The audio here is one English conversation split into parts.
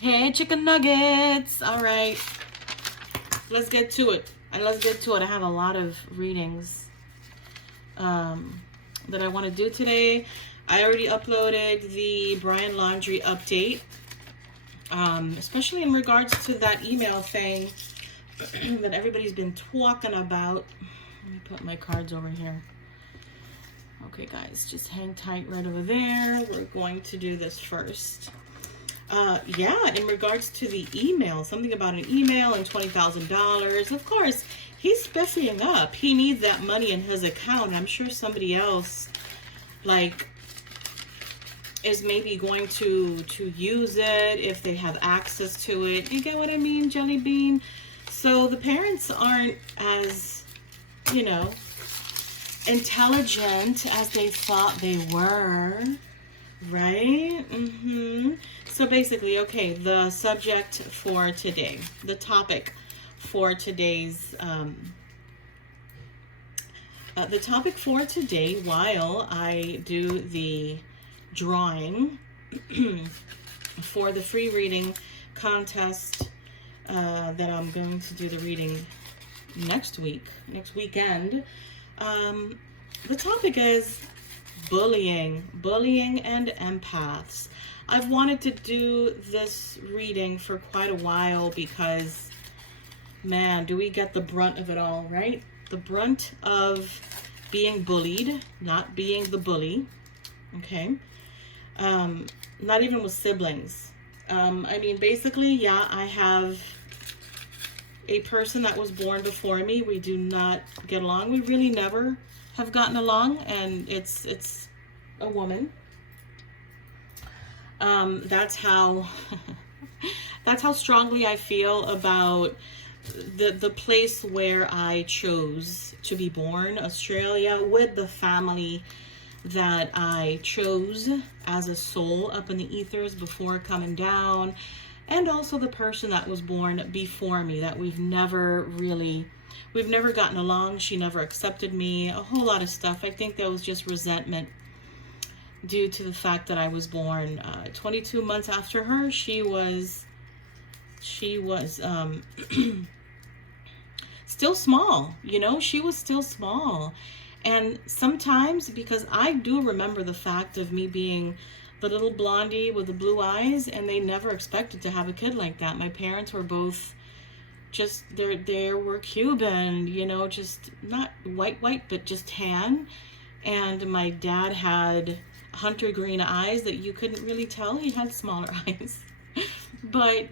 Hey, chicken nuggets. All right, let's get to it. I have a lot of readings that I want to do today. I already uploaded the Brian Laundrie update, especially in regards to that email thing that everybody's been talking about. Let me put my cards over here. Okay, guys, just hang tight right over there. We're going to do this first. Yeah, in regards to the email, something about an email and $20,000. Of course, he's spiffing up. He needs that money in his account. I'm sure somebody else, like, is maybe going to use it if they have access to it. You get what I mean, Jelly Bean? So the parents aren't as, you know, intelligent as they thought they were, right? So basically, okay, the subject for today, the topic for today's, the topic for today, while I do the drawing for the free reading contest that I'm going to do the reading next weekend. The topic is bullying and empaths. I've wanted to do this reading for quite a while because, man, do we get the brunt of it all, right? The brunt of being bullied, not being the bully, okay? Not even with siblings. I mean, basically, yeah, I have a person that was born before me. We do not get along. We really never have gotten along, and it's a woman. That's how that's how strongly I feel about the place where I chose to be born, Australia, with the family that I chose as a soul up in the ethers before coming down, and also the person that was born before me that we've never gotten along. She never accepted me, a whole lot of stuff. I think that was just resentment due to the fact that I was born 22 months after her. She was still small, you know, she was still small. And sometimes, because I do remember the fact of me being the little blondie with the blue eyes, and they never expected to have a kid like that. My parents were both just, they were Cuban, you know, just not white, but just tan. And my dad had hunter green eyes that you couldn't really tell. He had smaller eyes. But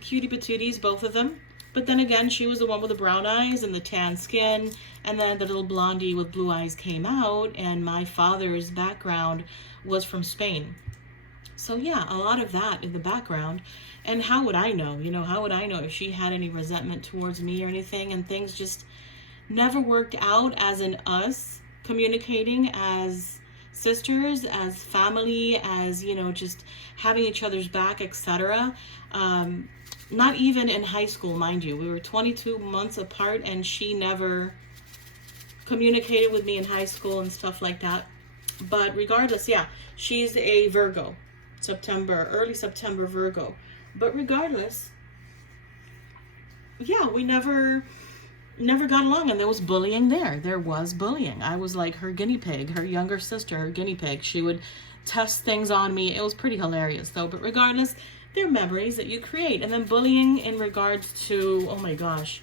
cutie patooties, both of them. But then again, she was the one with the brown eyes and the tan skin, and then the little blondie with blue eyes came out, and my father's background was from Spain. So yeah, a lot of that in the background. And how would I know? You know, how would I know if she had any resentment towards me or anything? And things just never worked out, as in us communicating as sisters, as family, as, you know, just having each other's back, etc. Not even in high school, mind you. We were 22 months apart, and she never communicated with me in high school and stuff like that. But regardless, yeah, she's a Virgo, early September Virgo. But regardless, yeah, we never got along, and there was bullying there. There was bullying. I was like her guinea pig, her younger sister, her guinea pig. She would test things on me. It was pretty hilarious, though. But regardless, they're memories that you create. And then bullying in regards to, oh my gosh,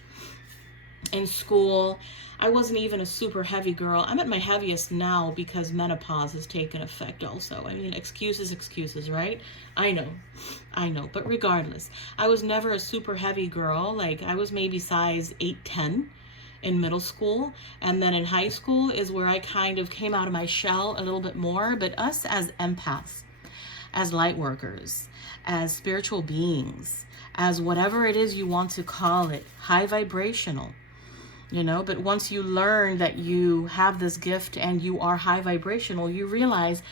in school, I wasn't even a super heavy girl. I'm at my heaviest now because menopause has taken effect also. I mean, excuses, right? I know. But regardless, I was never a super heavy girl. Like, I was maybe size 8'10" in middle school. And then in high school is where I kind of came out of my shell a little bit more. But us as empaths, as light workers, as spiritual beings, as whatever it is you want to call it, high vibrational, you know, but once you learn that you have this gift and you are high vibrational, you realize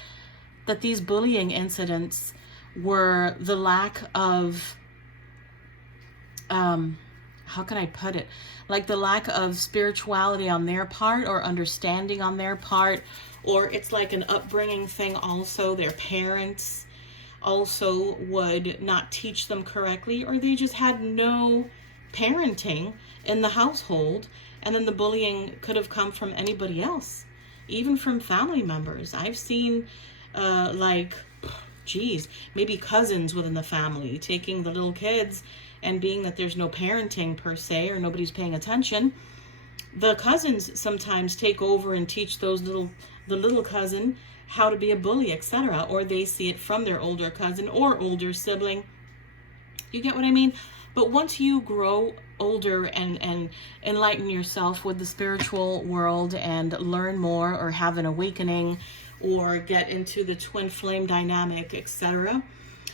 that these bullying incidents were the lack of, how can I put it? Like the lack of spirituality on their part, or understanding on their part, or it's like an upbringing thing also, their parents. also would not teach them correctly, or they just had no parenting in the household. And then the bullying could have come from anybody else, even from family members. I've seen maybe cousins within the family taking the little kids, and being that there's no parenting per se, or nobody's paying attention, the cousins sometimes take over and teach the little cousin how to be a bully, etc. Or they see it from their older cousin or older sibling. You get what I mean? But once you grow older and enlighten yourself with the spiritual world and learn more, or have an awakening, or get into the twin flame dynamic, etc.,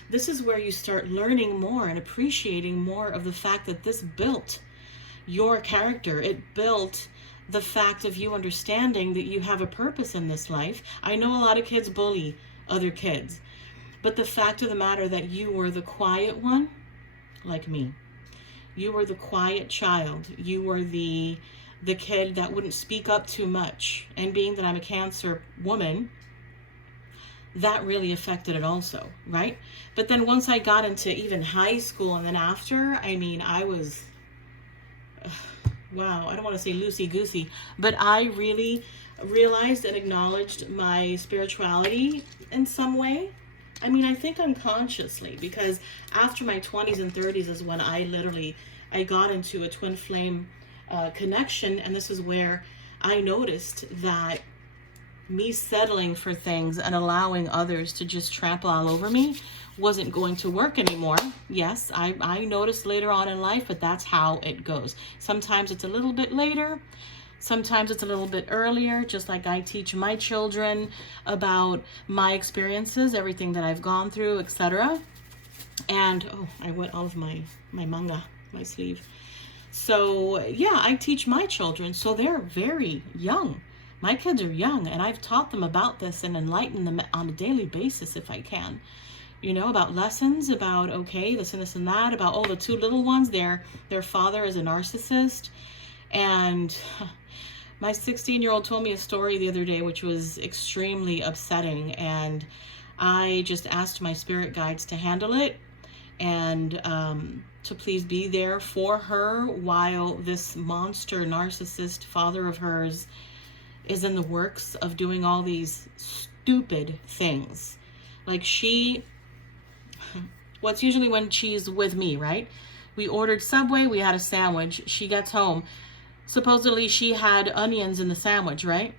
this is where you start learning more and appreciating more of the fact that this built your character. It built the fact of you understanding that you have a purpose in this life. I know a lot of kids bully other kids, but the fact of the matter that you were the quiet one, like me. You were the quiet child. You were the kid that wouldn't speak up too much. And being that I'm a Cancer woman, that really affected it also, right? But then once I got into even high school and then after, I mean, I was, wow, I don't want to say loosey-goosey, but I really realized and acknowledged my spirituality in some way. I mean, I think unconsciously, because after my 20s and 30s is when I got into a twin flame connection. And this is where I noticed that me settling for things and allowing others to just trample all over me wasn't going to work anymore. Yes, I noticed later on in life, but that's how it goes. Sometimes it's a little bit later, sometimes it's a little bit earlier, just like I teach my children about my experiences, everything that I've gone through, etc. And, oh, I wet all of my manga, my sleeve. So, yeah, I teach my children, so they're very young. My kids are young, and I've taught them about this and enlightened them on a daily basis if I can. You know, about lessons, about, okay, this and this and that, about, oh, the two little ones, their father is a narcissist. And my 16-year-old told me a story the other day, which was extremely upsetting. And I just asked my spirit guides to handle it and to please be there for her while this monster narcissist father of hers is in the works of doing all these stupid things. Like what's usually when she's with me, right? We ordered Subway, we had a sandwich. She gets home. Supposedly she had onions in the sandwich, right?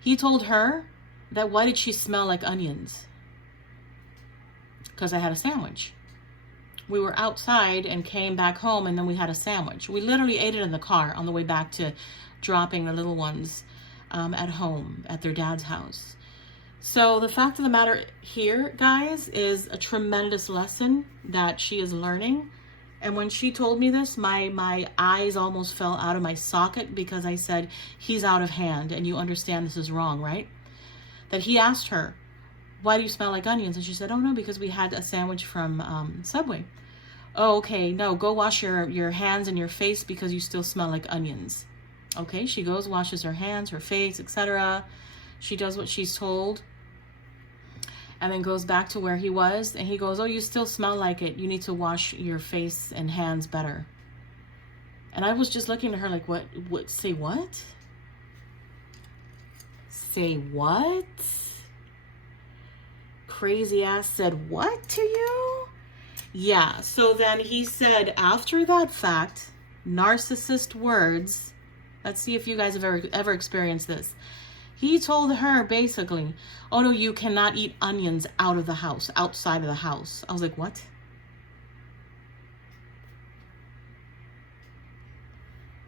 He told her that why did she smell like onions? Because I had a sandwich. We were outside and came back home, and then we had a sandwich. We literally ate it in the car on the way back to dropping the little ones at home at their dad's house. So the fact of the matter here, guys, is a tremendous lesson that she is learning. And when she told me this, my eyes almost fell out of my socket, because I said, he's out of hand, and you understand this is wrong, right? That he asked her, why do you smell like onions? And she said, oh no, because we had a sandwich from Subway. Oh, okay, no, go wash your hands and your face because you still smell like onions. Okay, she goes, washes her hands, her face, etc. She does what she's told, and then goes back to where he was, and he goes, oh, you still smell like it. You need to wash your face and hands better. And I was just looking at her like, what, say what? Say what? Crazy ass said what to you? Yeah, so then he said, after that fact, narcissist words, let's see if you guys have ever experienced this. He told her basically, oh no, you cannot eat onions out of the house, outside of the house. I was like, what?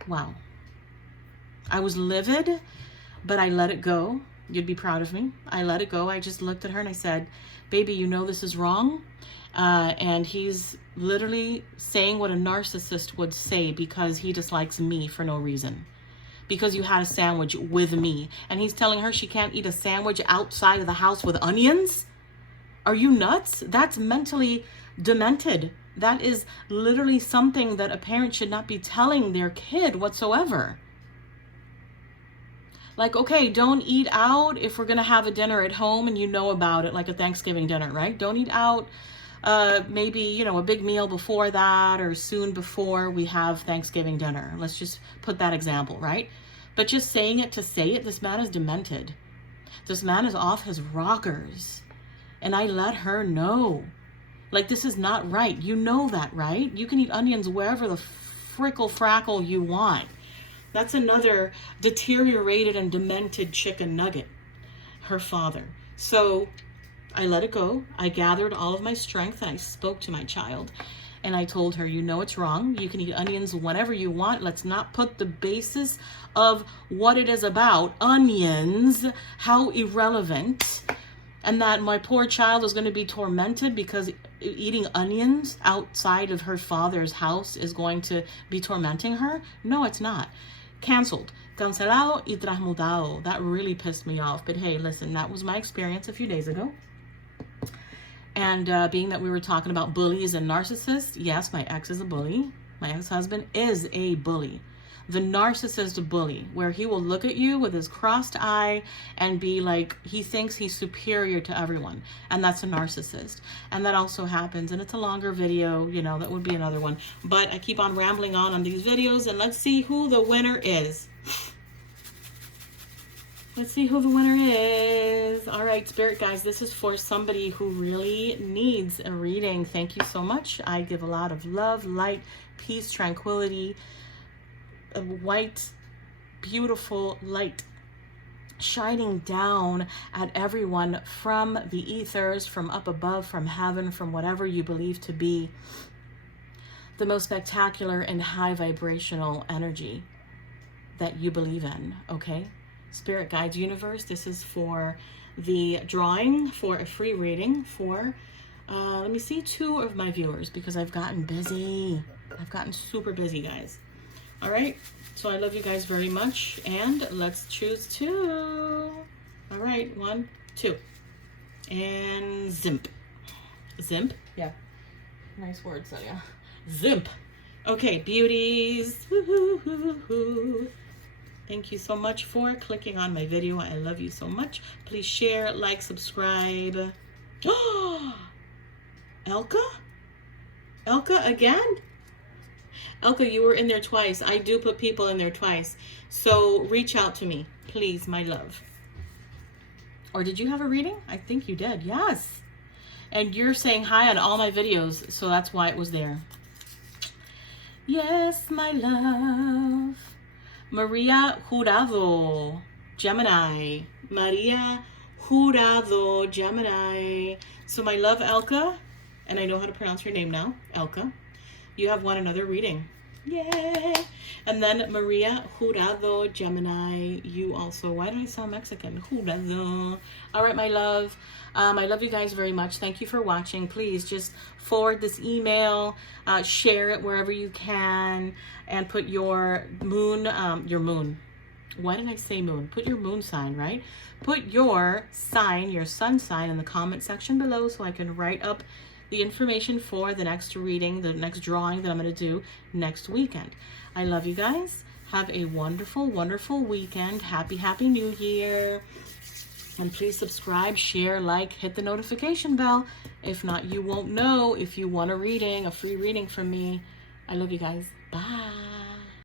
Wow. I was livid, but I let it go. You'd be proud of me. I let it go. I just looked at her and I said, baby, you know this is wrong. And he's literally saying what a narcissist would say because he dislikes me for no reason. Because you had a sandwich with me. And he's telling her she can't eat a sandwich outside of the house with onions? Are you nuts? That's mentally demented. That is literally something that a parent should not be telling their kid whatsoever. Like, okay, don't eat out if we're going to have a dinner at home and you know about it, like a Thanksgiving dinner, right? Don't eat out maybe, you know, a big meal before that or soon before we have Thanksgiving dinner. Let's just put that example, right? But just saying it to say it, this man is demented. This man is off his rockers. And I let her know. Like, this is not right. You know that, right? You can eat onions wherever the frickle frackle you want. That's another deteriorated and demented chicken nugget, her father. So I let it go. I gathered all of my strength and I spoke to my child. And I told her, you know it's wrong. You can eat onions whenever you want. Let's not put the basis of what it is about, onions, how irrelevant, and that my poor child is going to be tormented because eating onions outside of her father's house is going to be tormenting her. No, it's not. Canceled. Cancelado y transmutado. That really pissed me off. But hey, listen, that was my experience a few days ago. And being that we were talking about bullies and narcissists, yes, my ex is a bully. My ex-husband is a bully. The narcissist bully, where he will look at you with his crossed eye and be like, he thinks he's superior to everyone. And that's a narcissist. And that also happens. And it's a longer video, you know, that would be another one. But I keep on rambling on these videos, and let's see who the winner is. Let's see who the winner is. All right, spirit guys, this is for somebody who really needs a reading. Thank you so much. I give a lot of love, light, peace, tranquility, a white, beautiful light shining down at everyone from the ethers, from up above, from heaven, from whatever you believe to be the most spectacular and high vibrational energy that you believe in, okay? Spirit guides, universe, this is for the drawing for a free reading for, let me see, 2 of my viewers, because I've gotten busy. I've gotten super busy, guys. All right, so I love you guys very much, and let's choose 2. All right, 1, 2, and zimp. Zimp? Yeah, nice word, Celia. Zimp. Okay, beauties. Woo-hoo-hoo-hoo. Thank you so much for clicking on my video. I love you so much. Please share, like, subscribe. Oh, Elka? Elka again? Elka, you were in there twice. I do put people in there twice. So reach out to me, please, my love. Or did you have a reading? I think you did. Yes. And you're saying hi on all my videos, so that's why it was there. Yes, my love. Maria Jurado, Gemini. Maria Jurado, Gemini. So my love, Elka, and I know how to pronounce your name now, Elka, you have won another reading. Yay! And then Maria Jurado, Gemini, you also. Why did I sound Mexican? Jurado. All right, my love. I love you guys very much. Thank you for watching. Please just forward this email, share it wherever you can, and put your moon. Why did I say moon? Put your moon sign, right? Put your sign, your sun sign, in the comment section below so I can write up the information for the next reading, the next drawing that I'm going to do next weekend. I love you guys. Have a wonderful, wonderful weekend. Happy, happy New Year. And please subscribe, share, like, hit the notification bell. If not, you won't know if you want a reading, a free reading from me. I love you guys. Bye.